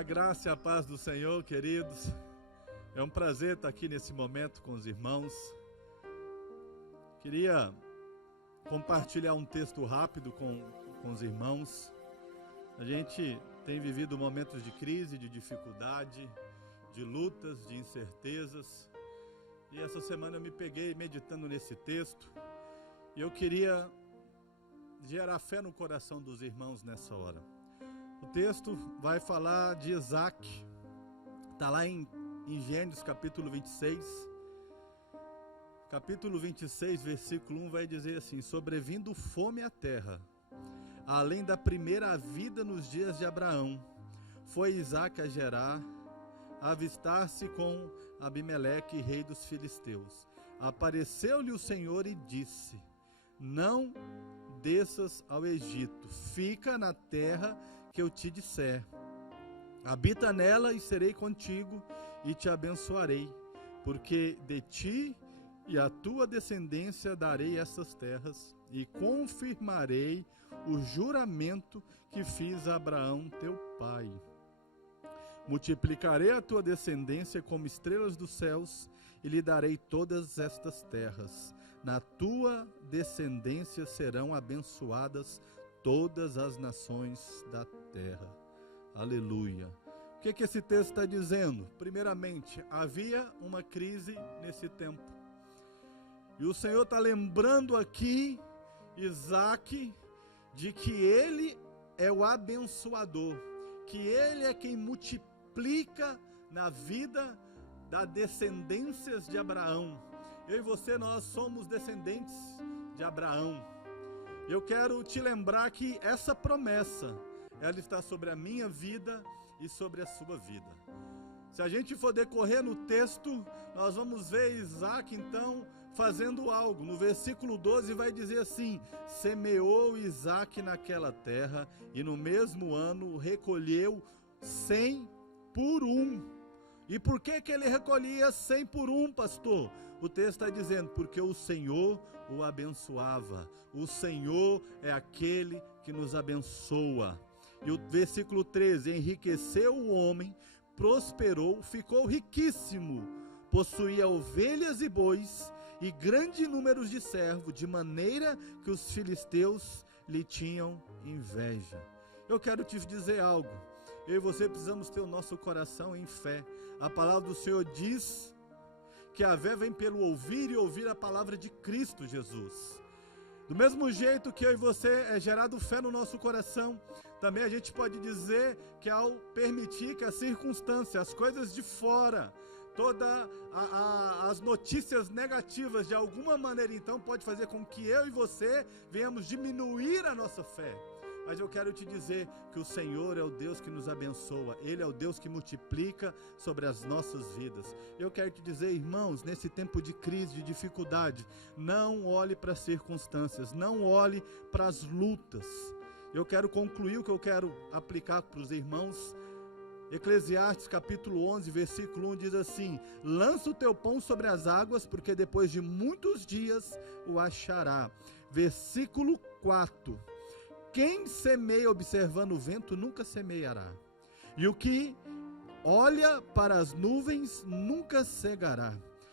A graça e a paz do Senhor, queridos. É um prazer estar aqui nesse momento com os irmãos. Queria compartilhar um texto rápido com os irmãos. A gente tem vivido momentos de crise, de dificuldade, de lutas, de incertezas. E essa semana eu me peguei meditando nesse texto. E eu queria gerar fé no coração dos irmãos nessa hora. O texto vai falar de Isaac, está lá em Gênesis capítulo 26. Capítulo 26, versículo 1 vai dizer assim: sobrevindo fome à terra, além da primeira vida nos dias de Abraão, foi Isaac a Gerar, a avistar-se com Abimeleque, rei dos filisteus. Apareceu-lhe o Senhor e disse: não desças ao Egito, fica na terra que eu te disser, habita nela e serei contigo e te abençoarei, porque de ti e a tua descendência darei essas terras e confirmarei o juramento que fiz a Abraão teu pai. Multiplicarei a tua descendência como estrelas dos céus e lhe darei todas estas terras. Na tua descendência serão abençoadas todas as nações da terra. Aleluia. O que esse texto está dizendo? Primeiramente, havia uma crise nesse tempo. E o Senhor está lembrando aqui Isaac de que ele é o abençoador, que ele é quem multiplica na vida das descendências de Abraão. Eu e você, nós somos descendentes de Abraão. Eu quero te lembrar que essa promessa, ela está sobre a minha vida e sobre a sua vida. Se a gente for decorrer no texto, nós vamos ver Isaac então fazendo algo. No versículo 12 vai dizer assim: semeou Isaac naquela terra e no mesmo ano recolheu 100 por 1. E por que ele recolhia 100 por 1, pastor? O texto está dizendo, porque o Senhor o abençoava. O Senhor é aquele que nos abençoa. E o versículo 13, enriqueceu o homem, prosperou, ficou riquíssimo, possuía ovelhas e bois e grande número de servos, de maneira que os filisteus lhe tinham inveja. Eu quero te dizer algo, eu e você precisamos ter o nosso coração em fé. A palavra do Senhor diz que a fé vem pelo ouvir e ouvir a palavra de Cristo Jesus. Do mesmo jeito que eu e você é gerado fé no nosso coração, também a gente pode dizer que ao permitir que as circunstâncias, as coisas de fora, todas as notícias negativas de alguma maneira então pode fazer com que eu e você venhamos diminuir a nossa fé. Mas eu quero te dizer que o Senhor é o Deus que nos abençoa, Ele é o Deus que multiplica sobre as nossas vidas. Eu quero te dizer, irmãos, nesse tempo de crise, de dificuldade, não olhe para as circunstâncias, não olhe para as lutas. Eu quero concluir o que eu quero aplicar para os irmãos. Eclesiastes capítulo 11, versículo 1 diz assim: lança o teu pão sobre as águas, porque depois de muitos dias o achará. Versículo 4: quem semeia observando o vento nunca semeará, e o que olha para as nuvens nunca cegará.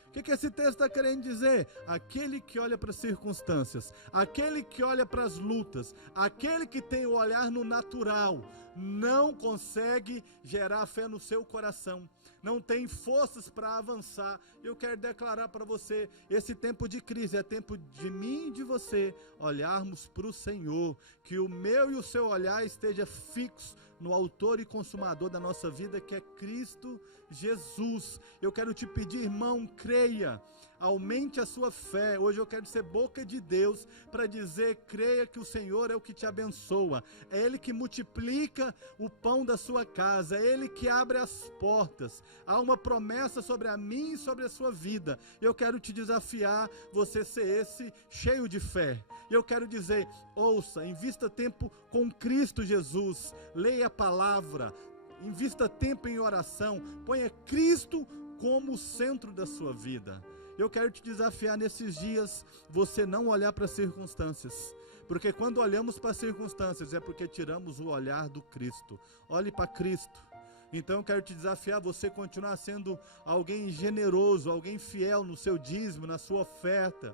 O que esse texto está querendo dizer? Aquele que olha para as circunstâncias, aquele que olha para as lutas, aquele que tem o olhar no natural, não consegue gerar fé no seu coração, não tem forças para avançar. Eu quero declarar para você, esse tempo de crise é tempo de mim e de você olharmos para o Senhor, que o meu e o seu olhar esteja fixo no autor e consumador da nossa vida, que é Cristo Jesus. Eu quero te pedir, irmão, creia, aumente a sua fé. Hoje eu quero ser boca de Deus para dizer: creia que o Senhor é o que te abençoa, é Ele que multiplica o pão da sua casa, é Ele que abre as portas. Há uma promessa sobre a mim e sobre a sua vida. Eu quero te desafiar, você ser esse cheio de fé. Eu quero dizer, ouça, invista tempo com Cristo Jesus, leia a palavra, invista tempo em oração, ponha Cristo como o centro da sua vida. Eu quero te desafiar nesses dias, você não olhar para as circunstâncias, porque quando olhamos para as circunstâncias é porque tiramos o olhar do Cristo. Olhe para Cristo. Então eu quero te desafiar, você continuar sendo alguém generoso, alguém fiel no seu dízimo, na sua oferta,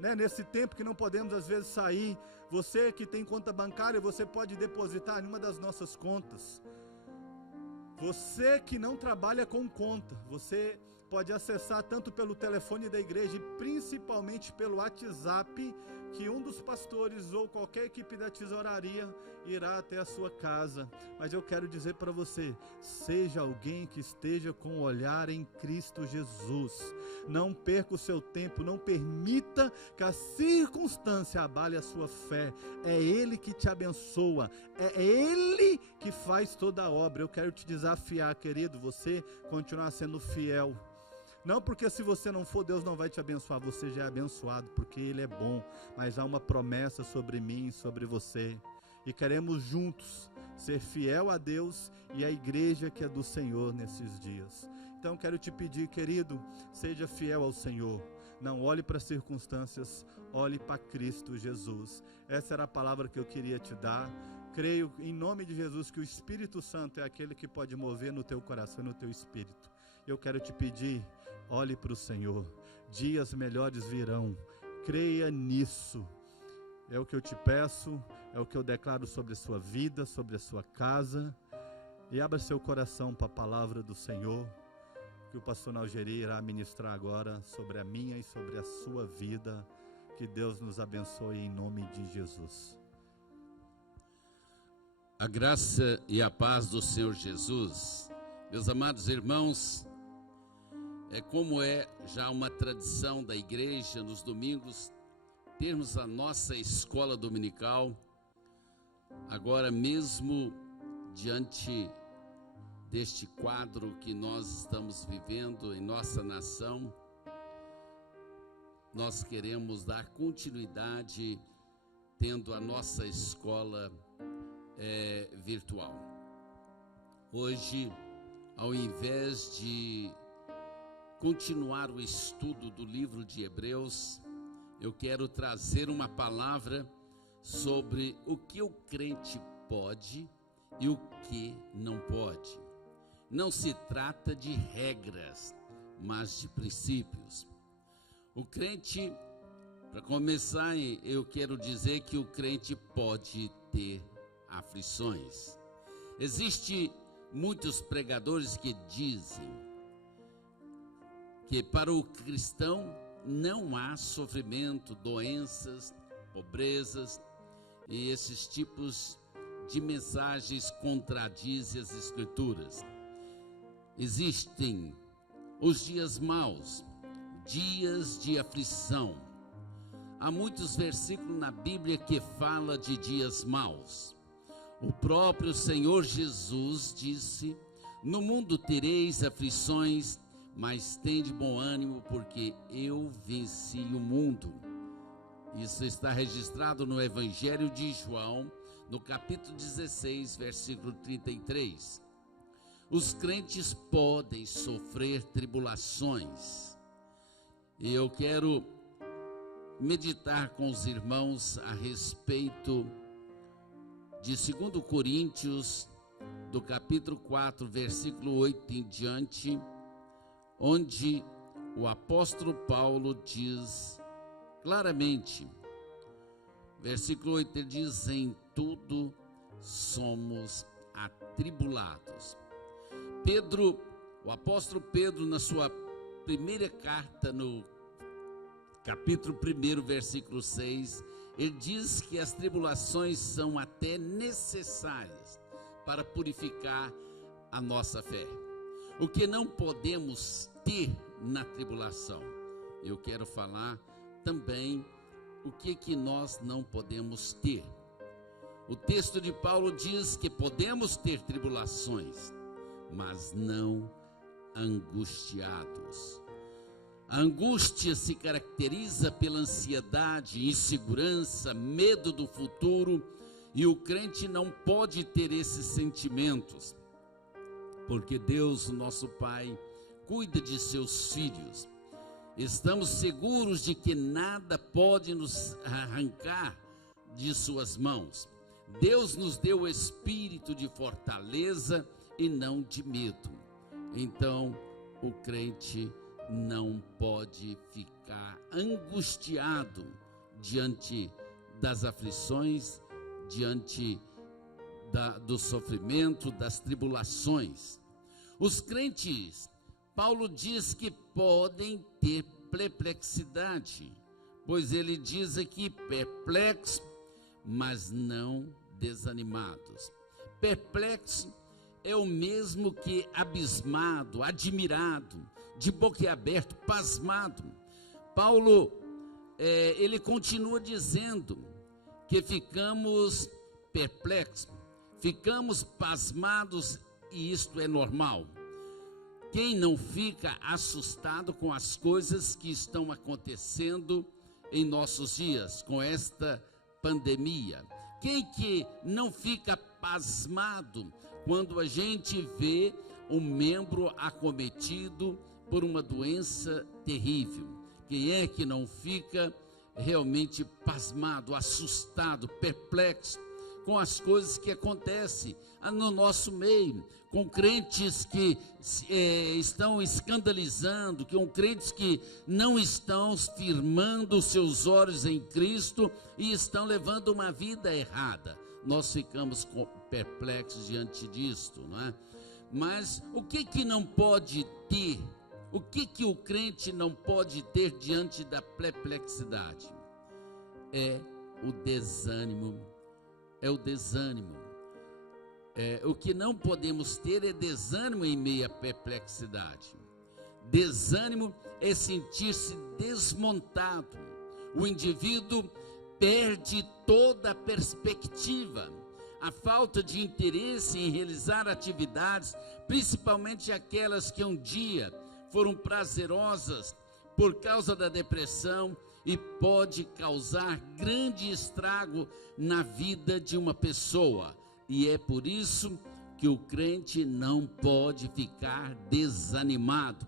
né? Nesse tempo que não podemos às vezes sair, você que tem conta bancária, você pode depositar em uma das nossas contas. Você que não trabalha com conta, você pode acessar tanto pelo telefone da igreja e principalmente pelo WhatsApp, que um dos pastores ou qualquer equipe da tesouraria irá até a sua casa. Mas eu quero dizer para você, seja alguém que esteja com o olhar em Cristo Jesus. Não perca o seu tempo, não permita que a circunstância abale a sua fé. É Ele que te abençoa, é Ele que faz toda a obra. Eu quero te desafiar, querido, você continuar sendo fiel. Não porque se você não for, Deus não vai te abençoar, você já é abençoado, porque Ele é bom, mas há uma promessa sobre mim e sobre você, e queremos juntos ser fiel a Deus e à igreja que é do Senhor nesses dias. Então quero te pedir, querido, seja fiel ao Senhor, não olhe para as circunstâncias, olhe para Cristo Jesus. Essa era a palavra que eu queria te dar. Creio em nome de Jesus que o Espírito Santo é aquele que pode mover no teu coração e no teu espírito. Eu quero te pedir, olhe para o Senhor, dias melhores virão, creia nisso. É o que eu te peço, é o que eu declaro sobre a sua vida, sobre a sua casa. E abra seu coração para a palavra do Senhor, que o pastor Nalgeri irá ministrar agora sobre a minha e sobre a sua vida. Que Deus nos abençoe em nome de Jesus. A graça e a paz do Senhor Jesus. Meus amados irmãos, como é já uma tradição da igreja nos domingos, termos a nossa escola dominical, agora mesmo diante deste quadro que nós estamos vivendo em nossa nação, nós queremos dar continuidade tendo a nossa escola virtual. Hoje, ao invés de continuar o estudo do livro de Hebreus, eu quero trazer uma palavra sobre o que o crente pode e o que não pode. Não se trata de regras, mas de princípios. O crente, para começar, eu quero dizer que o crente pode ter aflições. Existem muitos pregadores que dizem que para o cristão não há sofrimento, doenças, pobrezas, e esses tipos de mensagens contradizem as Escrituras. Existem os dias maus, dias de aflição. Há muitos versículos na Bíblia que falam de dias maus. O próprio Senhor Jesus disse: no mundo tereis aflições, mas tende bom ânimo, porque eu venci o mundo. Isso está registrado no Evangelho de João, no capítulo 16, versículo 33. Os crentes podem sofrer tribulações. E eu quero meditar com os irmãos a respeito de 2 Coríntios, do capítulo 4, versículo 8 em diante, onde o apóstolo Paulo diz claramente, versículo 8, ele diz: em tudo somos atribulados. Pedro, o apóstolo Pedro, na sua primeira carta, no capítulo 1, versículo 6, ele diz que as tribulações são até necessárias para purificar a nossa fé. O que não podemos ter na tribulação, eu quero falar também o que nós não podemos ter. O texto de Paulo diz que podemos ter tribulações, mas não angustiados. A angústia se caracteriza pela ansiedade, insegurança, medo do futuro, e o crente não pode ter esses sentimentos, porque Deus, nosso Pai, cuida de seus filhos. Estamos seguros de que nada pode nos arrancar de suas mãos. Deus nos deu o espírito de fortaleza, e não de medo. Então, o crente não pode ficar angustiado diante das aflições, diante do sofrimento, das tribulações. Os crentes, Paulo diz que podem ter perplexidade, pois ele diz aqui perplexos, mas não desanimados. Perplexo é o mesmo que abismado, admirado, de boquiaberto, pasmado. Paulo, ele continua dizendo que ficamos perplexos, ficamos pasmados, e isto é normal. Quem não fica assustado com as coisas que estão acontecendo em nossos dias, com esta pandemia? Quem que não fica pasmado quando a gente vê um membro acometido por uma doença terrível? Quem é que não fica realmente pasmado, assustado, perplexo com as coisas que acontecem no nosso meio, com crentes que estão escandalizando, com crentes que não estão firmando seus olhos em Cristo e estão levando uma vida errada? Nós ficamos perplexos diante disto, não é? Mas o que não pode ter? O que o crente não pode ter diante da perplexidade? É o desânimo. É o desânimo. O que não podemos ter é desânimo em meio à perplexidade. Desânimo é sentir-se desmontado. O indivíduo perde toda a perspectiva. A falta de interesse em realizar atividades, principalmente aquelas que um dia foram prazerosas, por causa da depressão, e pode causar grande estrago na vida de uma pessoa. E é por isso que o crente não pode ficar desanimado.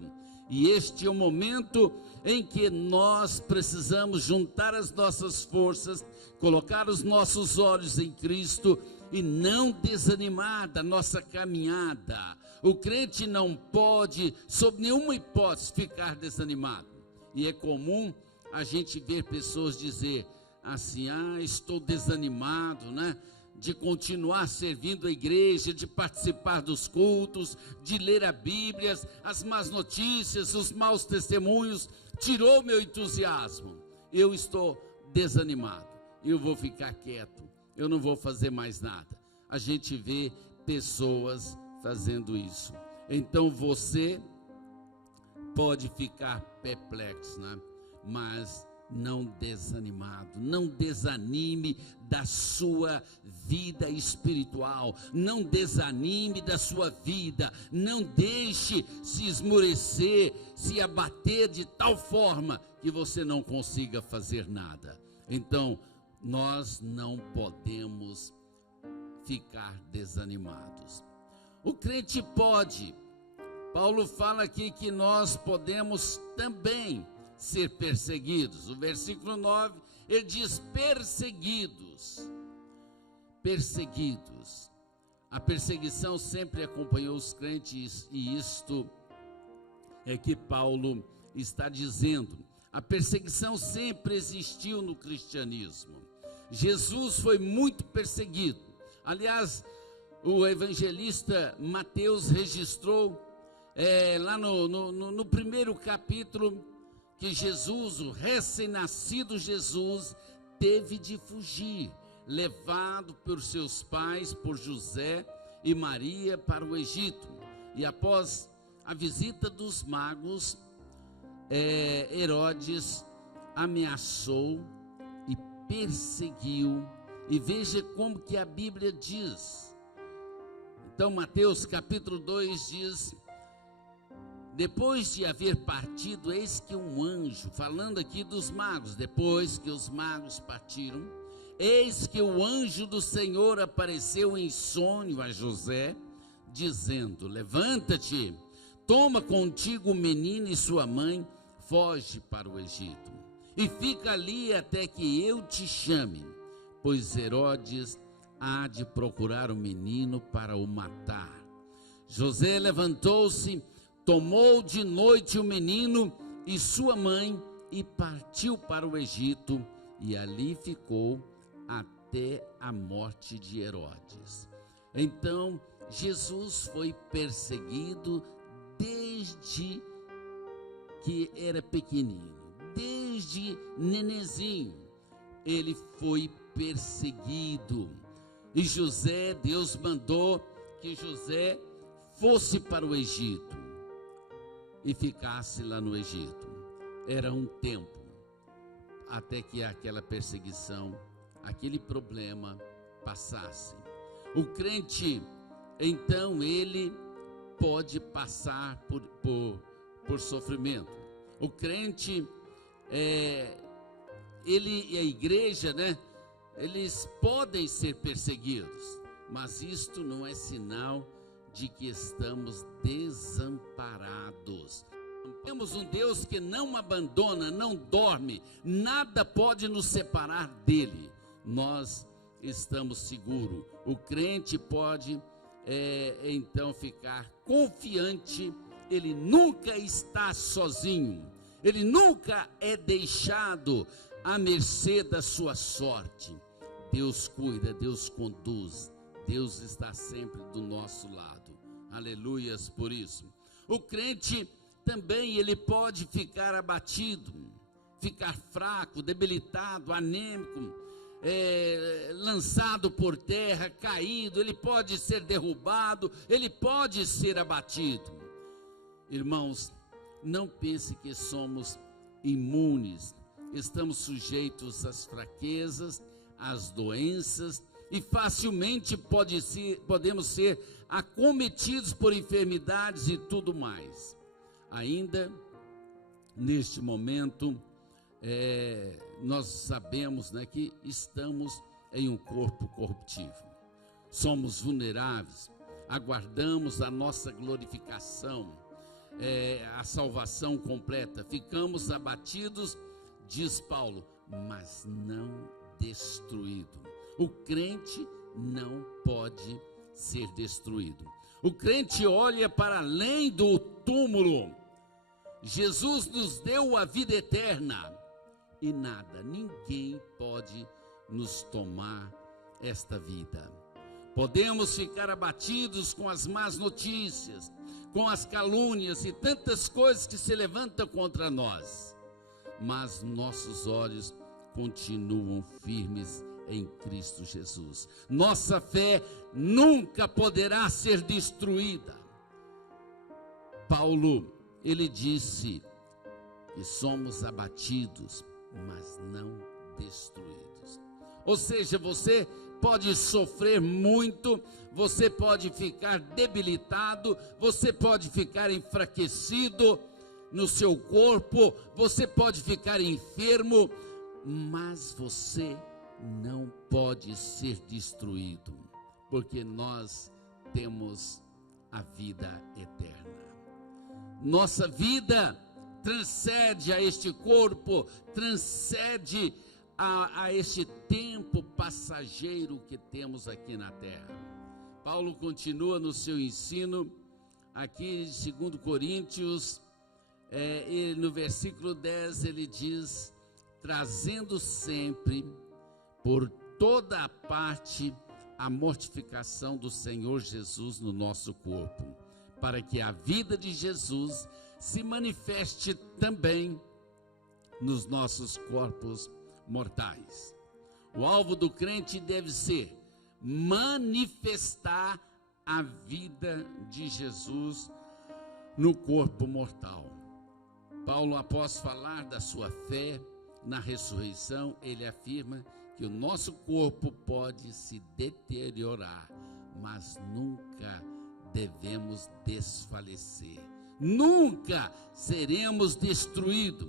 E este é o momento em que nós precisamos juntar as nossas forças, colocar os nossos olhos em Cristo e não desanimar da nossa caminhada. O crente não pode, sob nenhuma hipótese, ficar desanimado. E é comum a gente ver pessoas dizer assim: estou desanimado, né? De continuar servindo a igreja, de participar dos cultos, de ler a Bíblia, as más notícias, os maus testemunhos, tirou meu entusiasmo. Eu estou desanimado, eu vou ficar quieto, eu não vou fazer mais nada. A gente vê pessoas fazendo isso. Então você pode ficar perplexo, né? Mas não desanimado, não desanime da sua vida espiritual, não desanime da sua vida, não deixe se esmorecer, se abater de tal forma que você não consiga fazer nada. Então, nós não podemos ficar desanimados. O crente pode, Paulo fala aqui que nós podemos também ser perseguidos. O versículo 9, ele diz perseguidos. Perseguidos. A perseguição sempre acompanhou os crentes, e isto é que Paulo está dizendo. A perseguição sempre existiu no cristianismo. Jesus foi muito perseguido. Aliás, o evangelista Mateus registrou lá no primeiro capítulo que Jesus, o recém-nascido Jesus, teve de fugir, levado por seus pais, por José e Maria, para o Egito. E após a visita dos magos, Herodes ameaçou e perseguiu. E veja como que a Bíblia diz. Então, Mateus capítulo 2 diz: depois de haver partido, eis que um anjo, falando aqui dos magos, depois que os magos partiram, eis que o anjo do Senhor apareceu em sonho a José, dizendo: levanta-te, toma contigo o menino e sua mãe, foge para o Egito, e fica ali até que eu te chame, pois Herodes há de procurar o menino para o matar. José levantou-se, tomou de noite o menino e sua mãe e partiu para o Egito, e ali ficou até a morte de Herodes. Então, Jesus foi perseguido desde que era pequenino, desde nenezinho. Ele foi perseguido. E José, Deus mandou que José fosse para o Egito e ficasse lá no Egito. Era um tempo até que aquela perseguição, aquele problema passasse. O crente, então, ele pode passar por sofrimento. O crente, ele e a igreja, né? Eles podem ser perseguidos, mas isto não é sinal de que estamos desamparados. Temos um Deus que não abandona, não dorme, nada pode nos separar dele. Nós estamos seguros. O crente pode, então, ficar confiante. Ele nunca está sozinho, ele nunca é deixado à mercê da sua sorte. Deus cuida, Deus conduz, Deus está sempre do nosso lado. Aleluias por isso. O crente também, ele pode ficar abatido, ficar fraco, debilitado, anêmico, lançado por terra, caído. Ele pode ser derrubado, ele pode ser abatido. Irmãos, não pense que somos imunes. Estamos sujeitos às fraquezas, às doenças, e facilmente podemos ser acometidos por enfermidades e tudo mais. Ainda neste momento, nós sabemos, né, que estamos em um corpo corruptível. Somos vulneráveis, aguardamos a nossa glorificação, a salvação completa. Ficamos abatidos, diz Paulo, mas não destruído. O crente não pode ser destruído. O crente olha para além do túmulo. Jesus nos deu a vida eterna e nada, ninguém pode nos tomar esta vida. Podemos ficar abatidos com as más notícias, com as calúnias e tantas coisas que se levantam contra nós, mas nossos olhos continuam firmes em Cristo Jesus. Nossa fé nunca poderá ser destruída. Paulo, ele disse que somos abatidos, mas não destruídos. Ou seja, você pode sofrer muito, você pode ficar debilitado, você pode ficar enfraquecido no seu corpo, você pode ficar enfermo, mas você não pode ser destruído, porque nós temos a vida eterna. Nossa vida transcende a este corpo, transcende a este tempo passageiro que temos aqui na terra. Paulo continua no seu ensino, aqui em 2 Coríntios, no versículo 10, ele diz: trazendo sempre por toda a parte a mortificação do Senhor Jesus no nosso corpo, para que a vida de Jesus se manifeste também nos nossos corpos mortais. O alvo do crente deve ser manifestar a vida de Jesus no corpo mortal. Paulo, após falar da sua fé na ressurreição, ele afirma que o nosso corpo pode se deteriorar, mas nunca devemos desfalecer. Nunca seremos destruídos.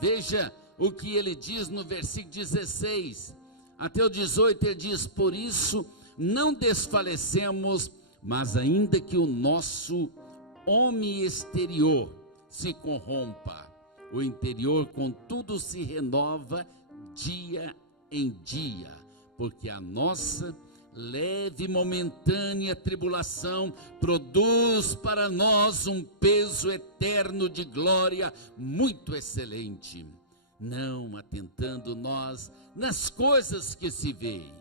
Veja o que ele diz no versículo 16 até o 18, ele diz: por isso não desfalecemos, mas ainda que o nosso homem exterior se corrompa, o interior contudo se renova dia em dia, porque a nossa leve e momentânea tribulação produz para nós um peso eterno de glória muito excelente, não atentando nós nas coisas que se veem,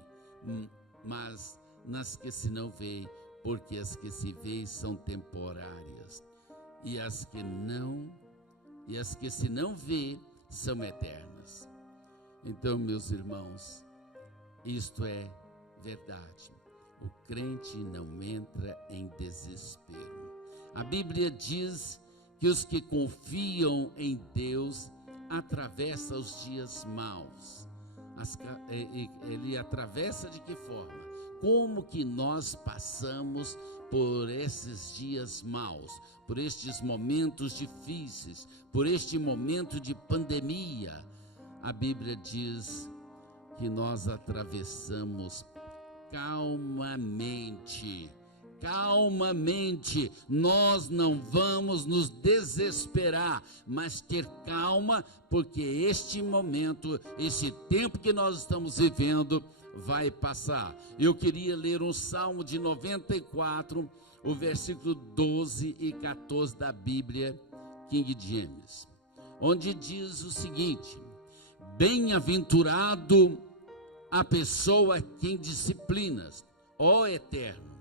mas nas que se não veem, porque as que se veem são temporárias, e as que se não vê são eternas. Então, meus irmãos, isto é verdade. O crente não entra em desespero. A Bíblia diz que os que confiam em Deus atravessam os dias maus. Ele atravessa de que forma? Como que nós passamos por esses dias maus, por estes momentos difíceis, por este momento de pandemia? A Bíblia diz que nós atravessamos calmamente. Nós não vamos nos desesperar, mas ter calma, porque este momento, esse tempo que nós estamos vivendo, vai passar. Eu queria ler um Salmo de 94, o versículo 12 e 14 da Bíblia King James, onde diz o seguinte: bem-aventurado a pessoa a quem disciplinas, ó Eterno,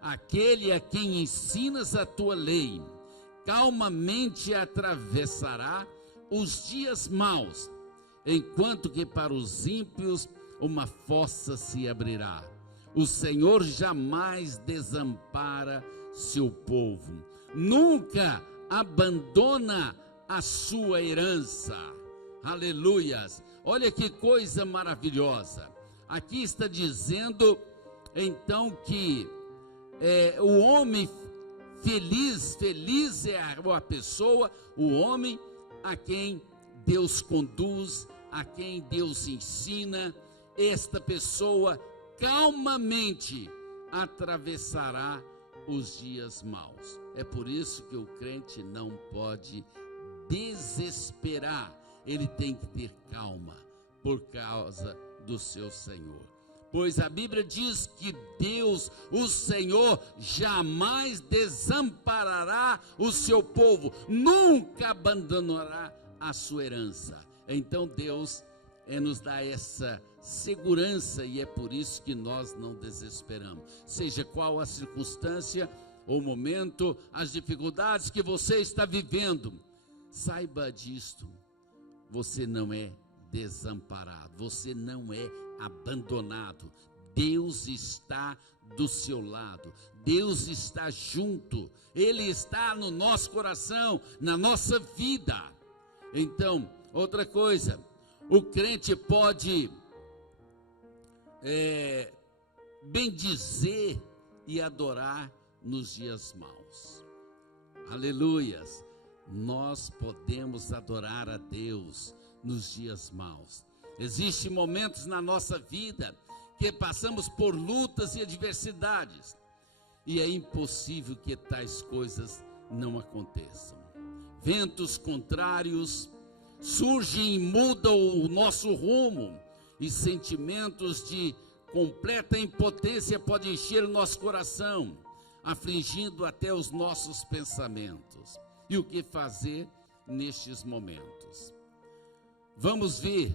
aquele a quem ensinas a tua lei, calmamente atravessará os dias maus, enquanto que para os ímpios uma fossa se abrirá. O Senhor jamais desampara seu povo, nunca abandona a sua herança. Aleluias! Olha que coisa maravilhosa. Aqui está dizendo então que o homem feliz é a pessoa, o homem a quem Deus conduz, a quem Deus ensina. Esta pessoa calmamente atravessará os dias maus. É por isso que o crente não pode desesperar, ele tem que ter calma por causa do seu Senhor. Pois a Bíblia diz que Deus, o Senhor, jamais desamparará o seu povo, nunca abandonará a sua herança. Então Deus nos dá essa segurança, e é por isso que nós não desesperamos. Seja qual a circunstância, o momento, as dificuldades que você está vivendo, saiba disto: você não é desamparado, você não é abandonado. Deus está do seu lado, Deus está junto, Ele está no nosso coração, na nossa vida. Então, outra coisa, o crente pode bendizer e adorar nos dias maus. Aleluias! Nós podemos adorar a Deus nos dias maus. Existem momentos na nossa vida que passamos por lutas e adversidades, e é impossível que tais coisas não aconteçam. Ventos contrários surgem e mudam o nosso rumo, e sentimentos de completa impotência podem encher o nosso coração, afligindo até os nossos pensamentos. E o que fazer nestes momentos? Vamos ver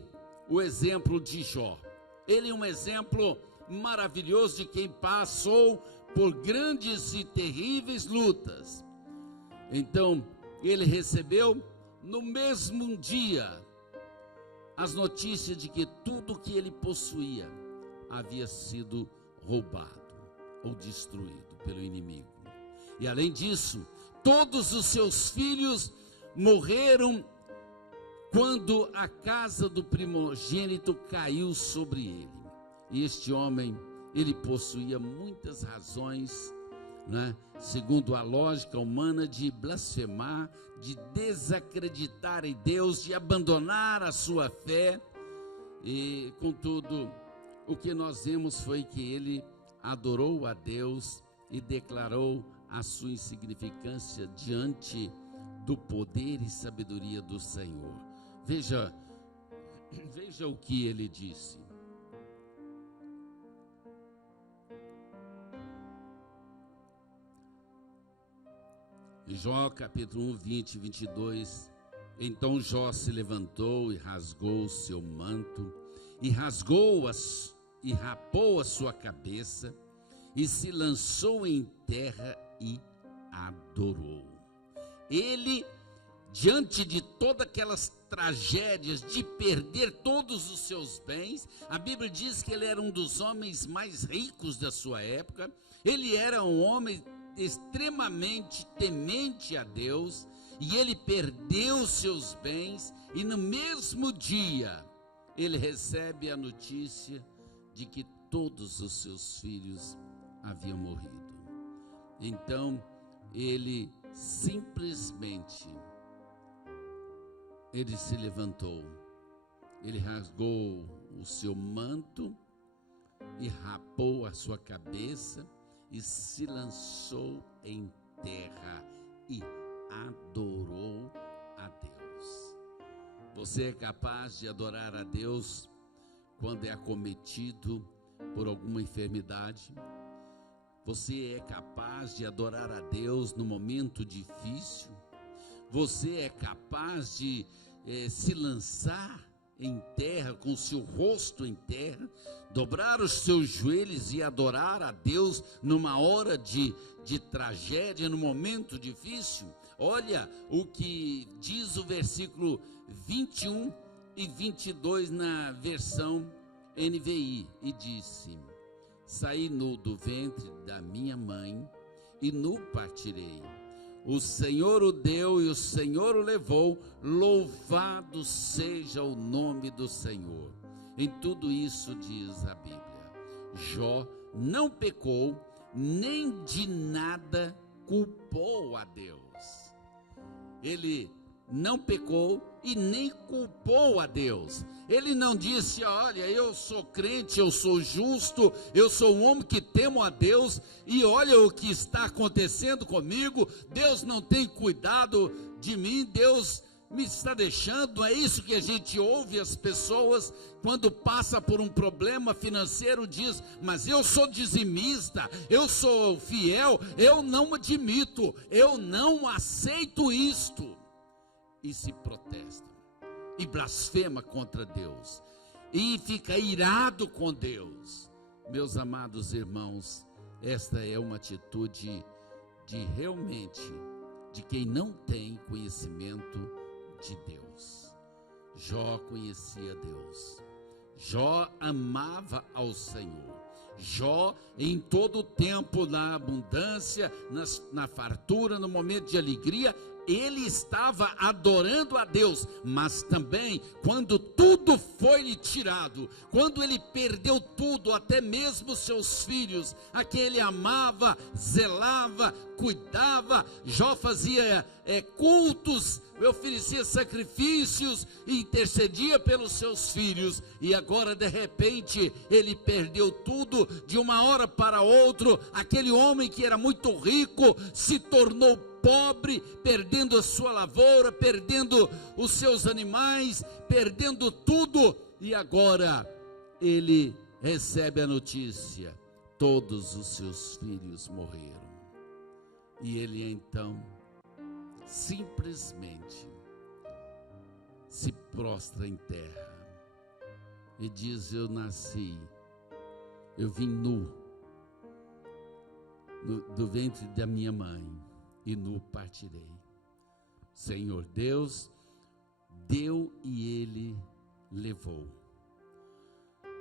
o exemplo de Jó. Ele é um exemplo maravilhoso de quem passou por grandes e terríveis lutas. Então, ele recebeu no mesmo dia as notícias de que tudo que ele possuía havia sido roubado ou destruído pelo inimigo. E além disso, todos os seus filhos morreram quando a casa do primogênito caiu sobre ele. E este homem, ele possuía muitas razões, né, segundo a lógica humana, de blasfemar, de desacreditar em Deus, de abandonar a sua fé. E contudo, o que nós vemos foi que ele adorou a Deus e declarou a sua insignificância diante do poder e sabedoria do Senhor. Veja o que ele disse. Jó capítulo 1, 20 e 22. Então Jó se levantou e rasgou o seu manto, e rapou a sua cabeça, e se lançou em terra e adorou. Ele, diante de todas aquelas tragédias de perder todos os seus bens, a Bíblia diz que ele era um dos homens mais ricos da sua época, ele era um homem extremamente temente a Deus, e ele perdeu seus bens, e no mesmo dia ele recebe a notícia de que todos os seus filhos haviam morrido. Então ele simplesmente se levantou, ele rasgou o seu manto e rapou a sua cabeça e se lançou em terra e adorou a Deus. Você é capaz de adorar a Deus quando é acometido por alguma enfermidade? Você é capaz de adorar a Deus no momento difícil? Você é capaz de se lançar em terra, com o seu rosto em terra, dobrar os seus joelhos e adorar a Deus numa hora de tragédia, num momento difícil? Olha o que diz o versículo 21 e 22 na versão NVI, e disse: saí nu do ventre da minha mãe, e nu partirei. O Senhor o deu e o Senhor o levou, louvado seja o nome do Senhor. Em tudo isso diz a Bíblia, Jó não pecou, nem de nada culpou a Deus. Ele não pecou e nem culpou a Deus. Ele não disse: olha, eu sou crente, eu sou justo, eu sou um homem que temo a Deus, e olha o que está acontecendo comigo, Deus não tem cuidado de mim, Deus me está deixando. É isso que a gente ouve as pessoas quando passa por um problema financeiro, diz: mas eu sou dizimista, eu sou fiel, eu não admito, eu não aceito isto. E se protesta, e blasfema contra Deus, e fica irado com Deus. Meus amados irmãos, esta é uma atitude de quem não tem conhecimento de Deus. Jó conhecia Deus, Jó amava ao Senhor, Jó em todo o tempo, na abundância, na fartura, no momento de alegria, ele estava adorando a Deus. Mas também quando tudo foi lhe tirado, quando ele perdeu tudo, até mesmo seus filhos, a quem ele amava, zelava, cuidava, Jó fazia cultos, oferecia sacrifícios, intercedia pelos seus filhos, e agora de repente ele perdeu tudo. De uma hora para outra, aquele homem que era muito rico se tornou pobre, perdendo a sua lavoura, perdendo os seus animais, perdendo tudo, e agora ele recebe a notícia: todos os seus filhos morreram. E ele então simplesmente se prostra em terra e diz: eu nasci, eu vim nu do ventre da minha mãe, e nu partirei. Senhor Deus deu e ele levou.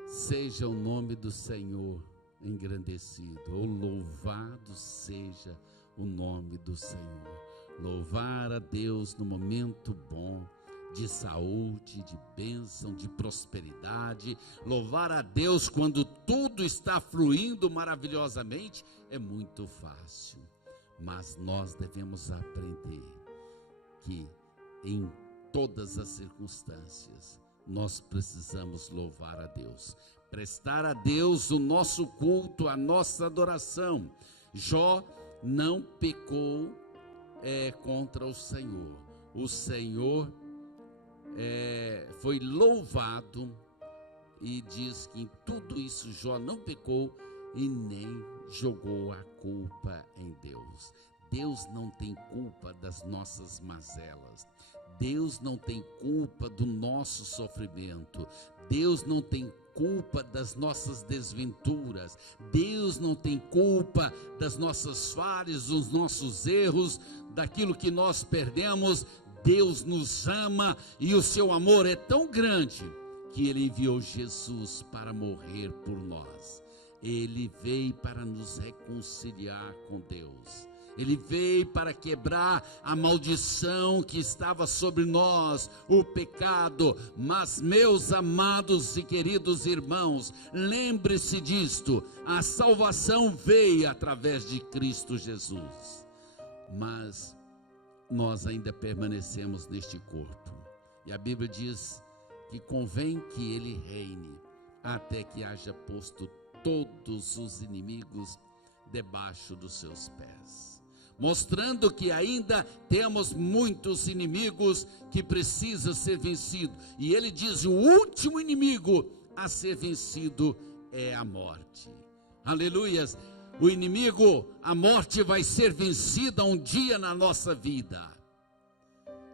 Seja o nome do Senhor engrandecido, ou louvado seja o nome do Senhor. Louvar a Deus no momento bom, de saúde, de bênção, de prosperidade. Louvar a Deus quando tudo está fluindo maravilhosamente é muito fácil. Mas nós devemos aprender que em todas as circunstâncias nós precisamos louvar a Deus, prestar a Deus o nosso culto, a nossa adoração. Jó não pecou contra o Senhor. O Senhor foi louvado, e diz que em tudo isso Jó não pecou e nem jogou a culpa em Deus. Deus não tem culpa das nossas mazelas. Deus não tem culpa do nosso sofrimento. Deus não tem culpa das nossas desventuras. Deus não tem culpa das nossas falhas, dos nossos erros, daquilo que nós perdemos. Deus nos ama e o seu amor é tão grande que Ele enviou Jesus para morrer por nós. Ele veio para nos reconciliar com Deus. Ele veio para quebrar a maldição que estava sobre nós, o pecado. Mas, meus amados e queridos irmãos, lembre-se disto: a salvação veio através de Cristo Jesus. Mas nós ainda permanecemos neste corpo. E a Bíblia diz que convém que Ele reine até que haja posto todos os inimigos debaixo dos seus pés. Mostrando que ainda temos muitos inimigos que precisam ser vencidos. E ele diz: o último inimigo a ser vencido é a morte. Aleluias! O inimigo, a morte, vai ser vencida um dia na nossa vida.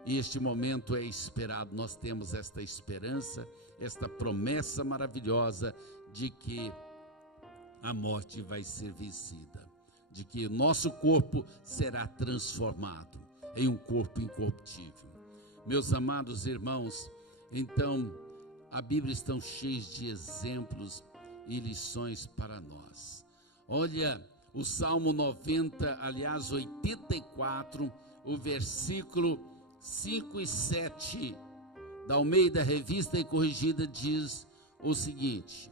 E este momento é esperado. Nós temos esta esperança, esta promessa maravilhosa de que a morte vai ser vencida, de que o nosso corpo será transformado em um corpo incorruptível. Meus amados irmãos, então a Bíblia está cheia de exemplos e lições para nós. Olha, o Salmo 90, aliás 84, o versículo 5 e 7 da Almeida Revista e Corrigida diz o seguinte: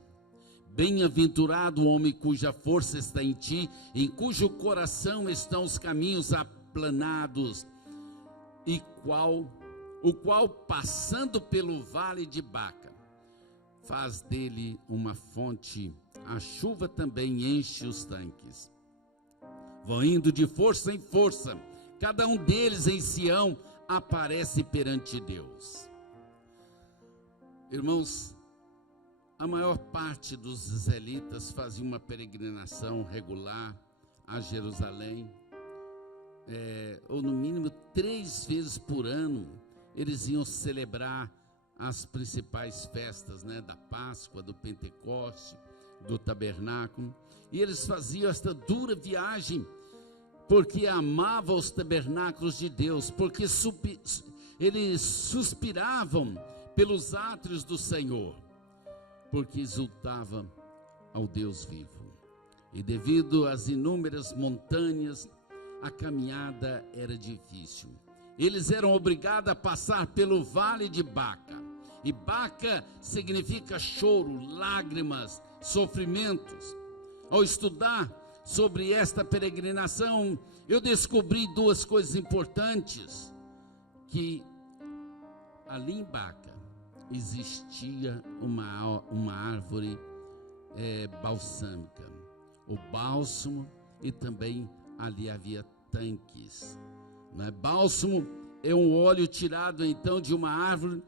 bem-aventurado o homem cuja força está em ti, em cujo coração estão os caminhos aplanados, e o qual passando pelo vale de Baca, faz dele uma fonte, a chuva também enche os tanques. Vão indo de força em força, cada um deles em Sião aparece perante Deus. Irmãos, a maior parte dos israelitas fazia uma peregrinação regular a Jerusalém, ou no mínimo 3 vezes por ano. Eles iam celebrar as principais festas, da Páscoa, do Pentecoste, do Tabernáculo, e eles faziam esta dura viagem porque amavam os tabernáculos de Deus, porque eles suspiravam pelos átrios do Senhor, porque exultava ao Deus vivo. E devido às inúmeras montanhas, a caminhada era difícil. Eles eram obrigados a passar pelo vale de Baca. E Baca significa choro, lágrimas, sofrimentos. Ao estudar sobre esta peregrinação, eu descobri 2 coisas importantes: que ali em Baca existia uma árvore balsâmica, o bálsamo, e também ali havia tanques. Bálsamo é um óleo tirado então de uma árvore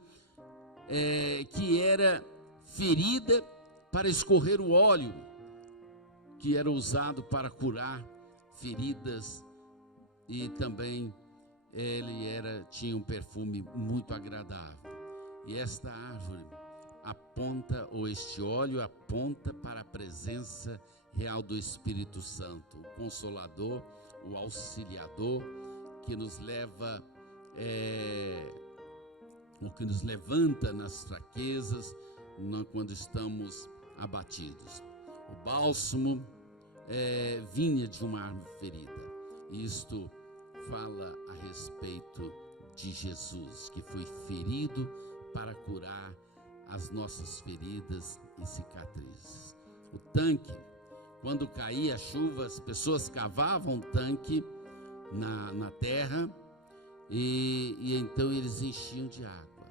que era ferida para escorrer o óleo, que era usado para curar feridas, e também ele tinha um perfume muito agradável. E esta árvore aponta, ou este óleo aponta para a presença real do Espírito Santo, o Consolador, o Auxiliador, que nos leva, o que nos levanta nas fraquezas, quando estamos abatidos. O bálsamo vinha de uma árvore ferida. Isto fala a respeito de Jesus, que foi ferido para curar as nossas feridas e cicatrizes. O tanque, quando caía a chuva, as pessoas cavavam um tanque na terra e então eles enchiam de água.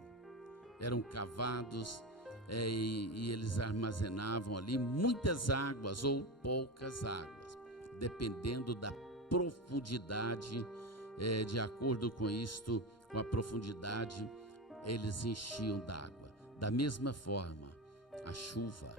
Eram cavados e eles armazenavam ali muitas águas ou poucas águas, dependendo da profundidade. De acordo com isto, com a profundidade, eles enchiam d'água. Da mesma forma, a chuva,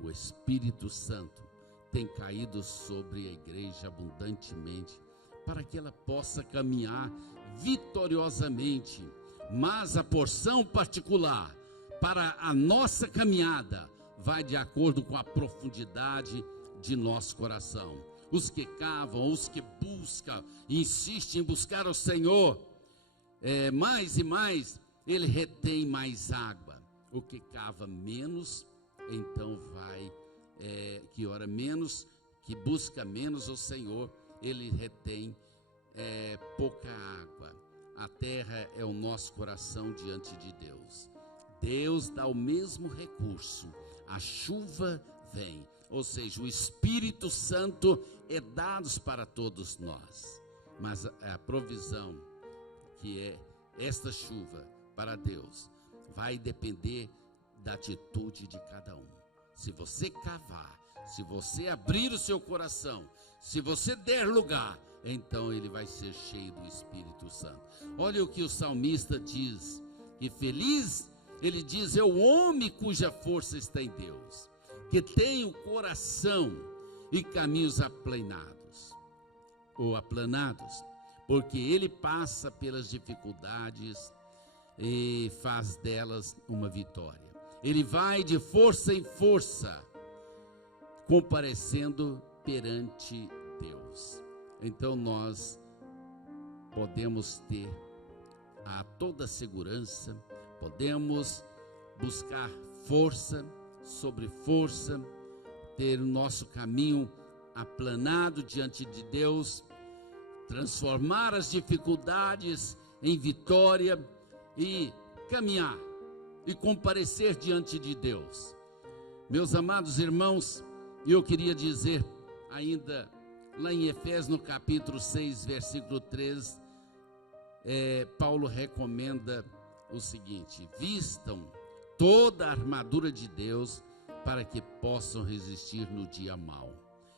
o Espírito Santo, tem caído sobre a igreja abundantemente para que ela possa caminhar vitoriosamente. Mas a porção particular para a nossa caminhada vai de acordo com a profundidade de nosso coração. Os que cavam, os que buscam, insistem em buscar o Senhor, mais e mais, ele retém mais água. O que cava menos, então vai, que ora menos, que busca menos o Senhor, ele retém pouca água. A terra é o nosso coração diante de Deus. Deus dá o mesmo recurso, a chuva vem, ou seja, o Espírito Santo é dado para todos nós, mas a provisão, que é esta chuva para Deus, vai depender da atitude de cada um. Se você cavar, se você abrir o seu coração, se você der lugar, então ele vai ser cheio do Espírito Santo. Olha o que o salmista diz, que feliz, ele diz, é o homem cuja força está em Deus, que tem o coração e caminhos aplanados, porque ele passa pelas dificuldades e faz delas uma vitória. Ele vai de força em força, comparecendo perante Deus. Então nós podemos ter toda a segurança, podemos buscar força sobre força, ter o nosso caminho aplanado diante de Deus, transformar as dificuldades em vitória e caminhar e comparecer diante de Deus. Meus amados irmãos, eu queria dizer ainda lá em Efésios, no capítulo 6, versículo 3, Paulo recomenda o seguinte: vistam toda a armadura de Deus para que possam resistir no dia mau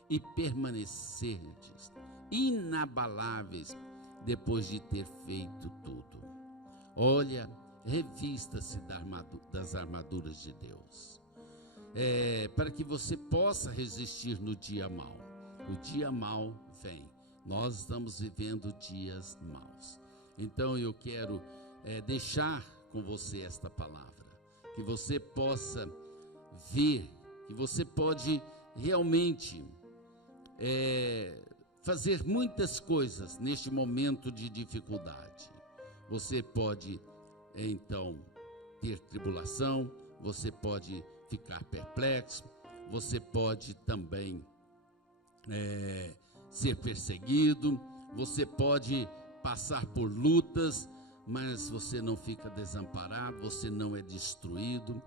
e permanecerdes inabaláveis depois de ter feito tudo. Olha, revista-se das armaduras de Deus, para que você possa resistir no dia mau. O dia mau vem, nós estamos vivendo dias maus. Então eu quero deixar com você esta palavra, que você possa ver que você pode realmente fazer muitas coisas neste momento de dificuldade. Você pode então ter tribulação, você pode ficar perplexo, você pode também ser perseguido, você pode passar por lutas, mas você não fica desamparado, você não é destruído,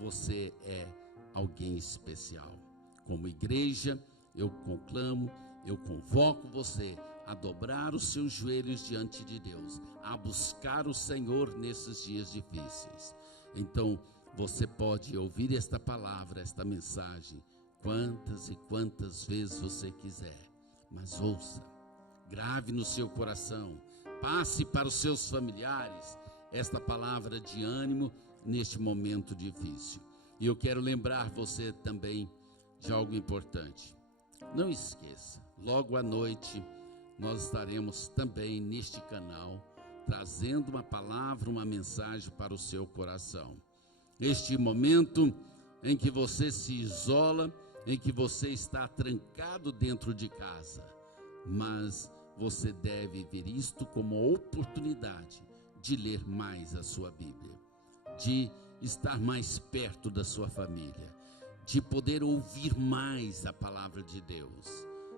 você é alguém especial. Como igreja, eu conclamo, eu convoco você a dobrar os seus joelhos diante de Deus, a buscar o Senhor nesses dias difíceis. Então, você pode ouvir esta palavra, esta mensagem, quantas e quantas vezes você quiser, mas ouça, grave no seu coração, passe para os seus familiares esta palavra de ânimo neste momento difícil. E eu quero lembrar você também de algo importante. Não esqueça, logo à noite nós estaremos também neste canal trazendo uma palavra, uma mensagem para o seu coração. Este momento em que você se isola, em que você está trancado dentro de casa, mas você deve ver isto como uma oportunidade de ler mais a sua Bíblia, de estar mais perto da sua família, de poder ouvir mais a palavra de Deus,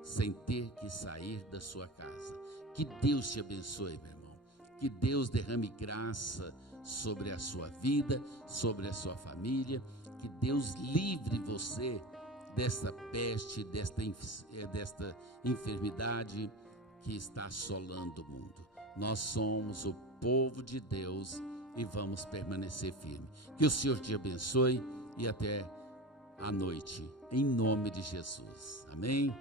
sem ter que sair da sua casa. Que Deus te abençoe, meu irmão. Que Deus derrame graça sobre a sua vida, sobre a sua família. Que Deus livre você desta peste, desta enfermidade que está assolando o mundo. Nós somos o povo de Deus e vamos permanecer firmes. Que o Senhor te abençoe e até a noite, em nome de Jesus. Amém?